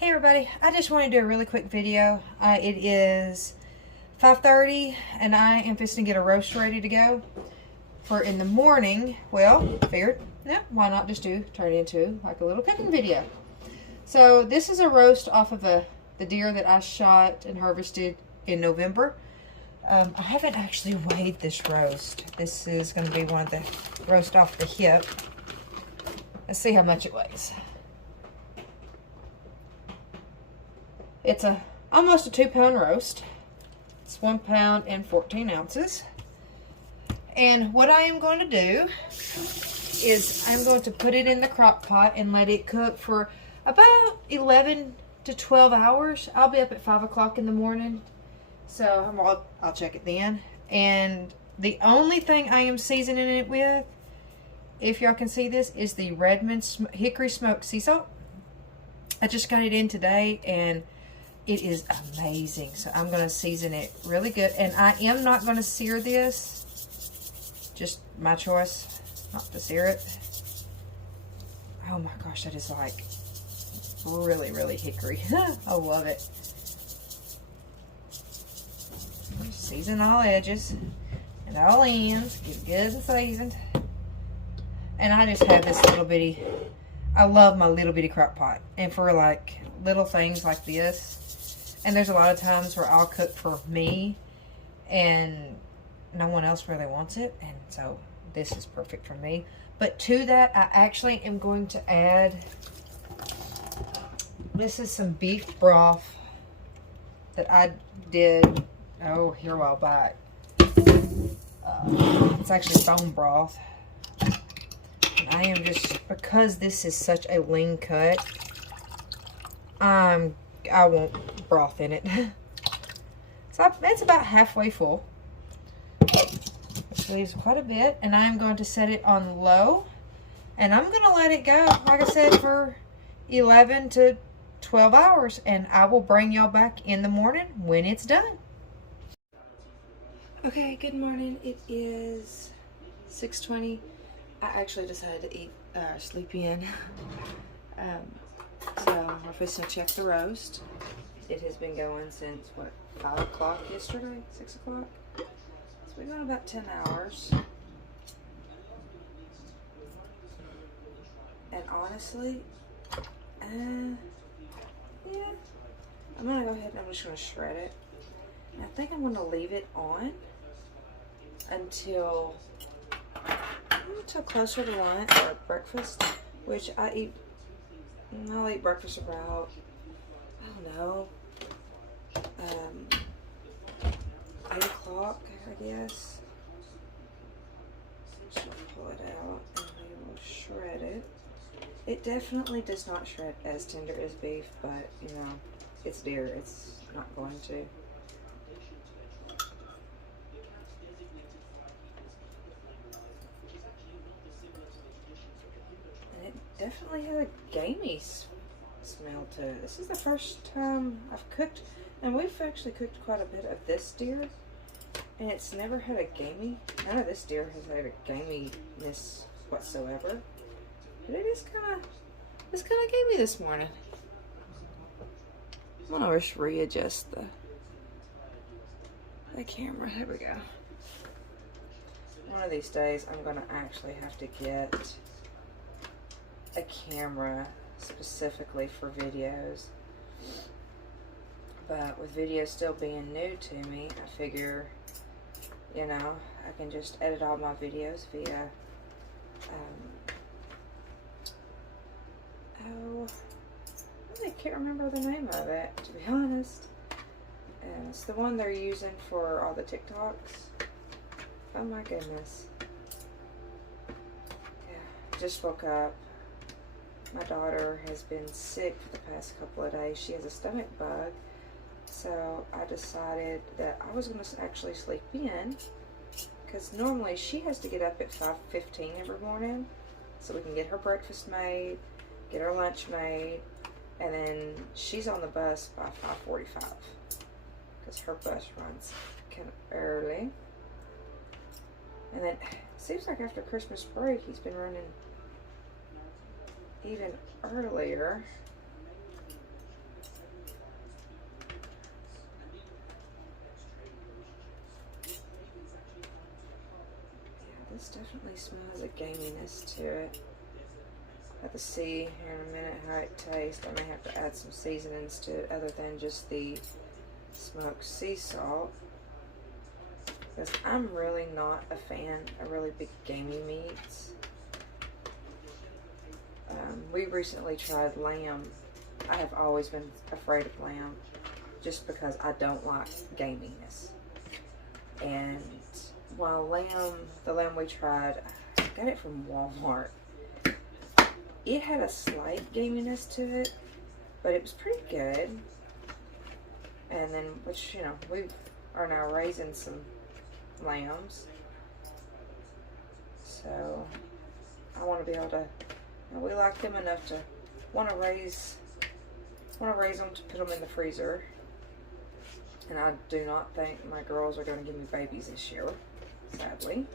Hey everybody, I just want to do a really quick video. It is 5:30 and I am fixing to get a roast ready to go for in the morning. Well, figured, yeah, why not just turn it into like a little cooking video. So this is a roast off of the deer that I shot and harvested in November. I haven't actually weighed this roast. This is going to be one of the roast off the hip. Let's see how much it weighs. It's almost a 2-pound roast. It's 1 pound and 14 ounces. And what I am going to do is I'm going to put it in the crock pot and let it cook for about 11 to 12 hours. I'll be up at 5 o'clock in the morning, so I'll check it then. And the only thing I am seasoning it with, if y'all can see this, is the Redmond Hickory Smoked Sea Salt. I just got it in today and it is amazing. So I'm going to season it really good. And I am not going to sear this. Just my choice not to sear it. Oh my gosh, that is like really, really hickory. I love it. Season all edges and all ends. Get it good and seasoned. And I just have this little bitty, I love my little bitty crock pot. And for like little things like this, and there's a lot of times where I'll cook for me and no one else really wants it, and so this is perfect for me. But to that, I actually am going to add, this is some beef broth that I did, here a while back. It's actually bone broth. And I am just, because this is such a lean cut, I want broth in it. So it's about halfway full, which leaves quite a bit. And I'm going to set it on low, and I'm going to let it go, like I said, for 11 to 12 hours. And I will bring y'all back in the morning when it's done. Okay, good morning. It is 6:20. I actually decided to sleep in. So we're fixing to check the roast. It has been going since, what, 5 o'clock yesterday? 6 o'clock? So we've been going about 10 hours. And honestly, yeah, I'm going to go ahead and I'm just going to shred it. And I think I'm going to leave it on until closer to lunch or breakfast, which I'll eat breakfast about, I don't know, 8 o'clock, I guess. Just pull it out and we will shred it. It definitely does not shred as tender as beef, but you know, it's deer, it's not going to. Definitely has a gamey smell to it. This is the first time I've cooked, and we've actually cooked quite a bit of this deer, and it's never had a gamey. None of this deer has had a gaminess whatsoever, but it is kind of gamey this morning. I'm gonna just readjust the camera. Here we go. One of these days, I'm gonna actually have to get a camera specifically for videos, but with videos still being new to me, I figure, you know, I can just edit all my videos via I can't remember the name of it, to be honest. And it's the one they're using for all the TikToks. Oh my goodness. Yeah, just woke up. My daughter has been sick for the past couple of days. She has a stomach bug. So I decided that I was going to actually sleep in, because normally she has to get up at 5:15 every morning so we can get her breakfast made, get her lunch made, and then she's on the bus by 5:45 because her bus runs kind of early. And then it seems like after Christmas break he's been running even earlier. This definitely smells a gaminess to it. Have to see here in a minute how it tastes. I may have to add some seasonings to it other than just the smoked sea salt. Because I'm really not a fan of really big gamey meats. We recently tried lamb. I have always been afraid of lamb just because I don't like gaminess. And while the lamb we tried, I got it from Walmart. It had a slight gaminess to it, but it was pretty good. And then, which, you know, we are now raising some lambs. So, I want to be able to, you know, we like them enough to want to raise them to put them in the freezer. And I do not think my girls are going to give me babies this year, sadly.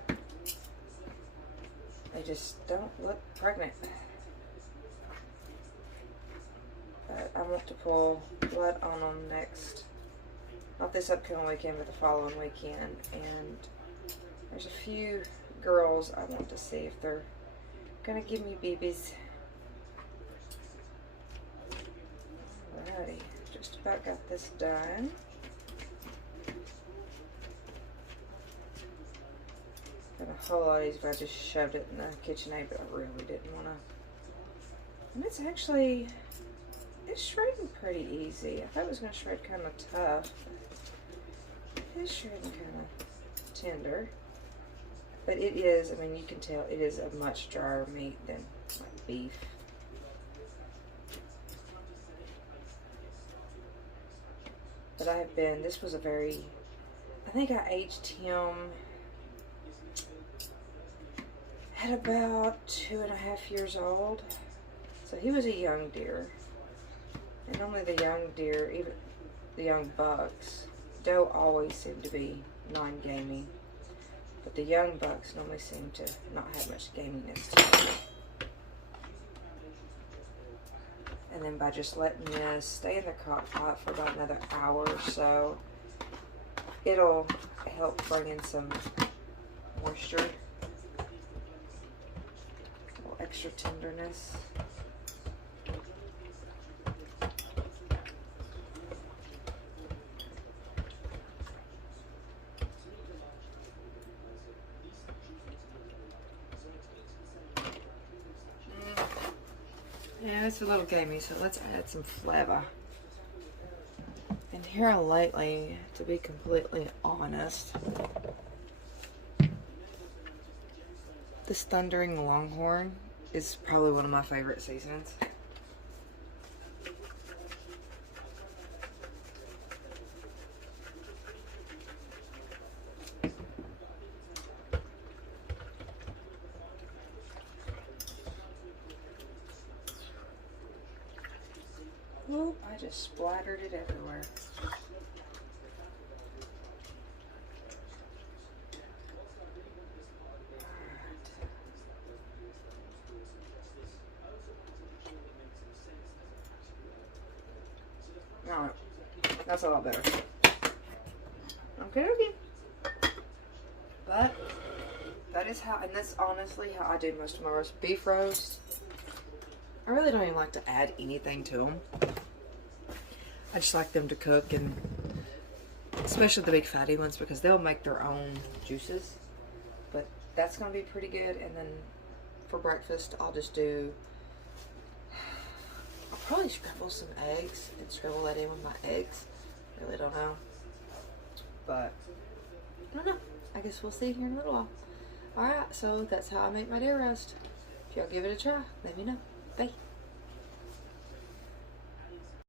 They just don't look pregnant. But I want to pull blood on them next, not this upcoming weekend, but the following weekend. And there's a few girls I want to see if they're going to give me babies. Alrighty, just about got this done. Got a whole lot of these, but I just shoved it in the KitchenAid, but I really didn't want to. And it's actually, it's shredding pretty easy. I thought it was going to shred kind of tough. It is shredding kind of tender. But it is, I mean, you can tell it is a much drier meat than like beef. But I have been, this was a very, I think I aged him at about 2.5 years old. So he was a young deer. And normally the young deer, even the young bucks, doe always seem to be non-gamey. But the young bucks normally seem to not have much gaminess to them. And then by just letting this stay in the crock pot for about another hour or so, it'll help bring in some moisture, a little extra tenderness. Yeah, it's a little gamey, so let's add some flavor. And here lately, to be completely honest, this Thundering Longhorn is probably one of my favorite seasonings. Whoop, I just splattered it everywhere. Alright. That's a lot better. Okay. But that is how, and that's honestly how I do most of my roast beef roast. I really don't even like to add anything to them. I just like them to cook, and especially the big fatty ones, because they'll make their own juices. But that's going to be pretty good. And then for breakfast, I'll just do, I'll probably scramble some eggs and scribble that in with my eggs. Really don't know. But I don't know. I guess we'll see here in a little while. Alright, so that's how I make my deer roast. If y'all give it a try, let me know. Bye.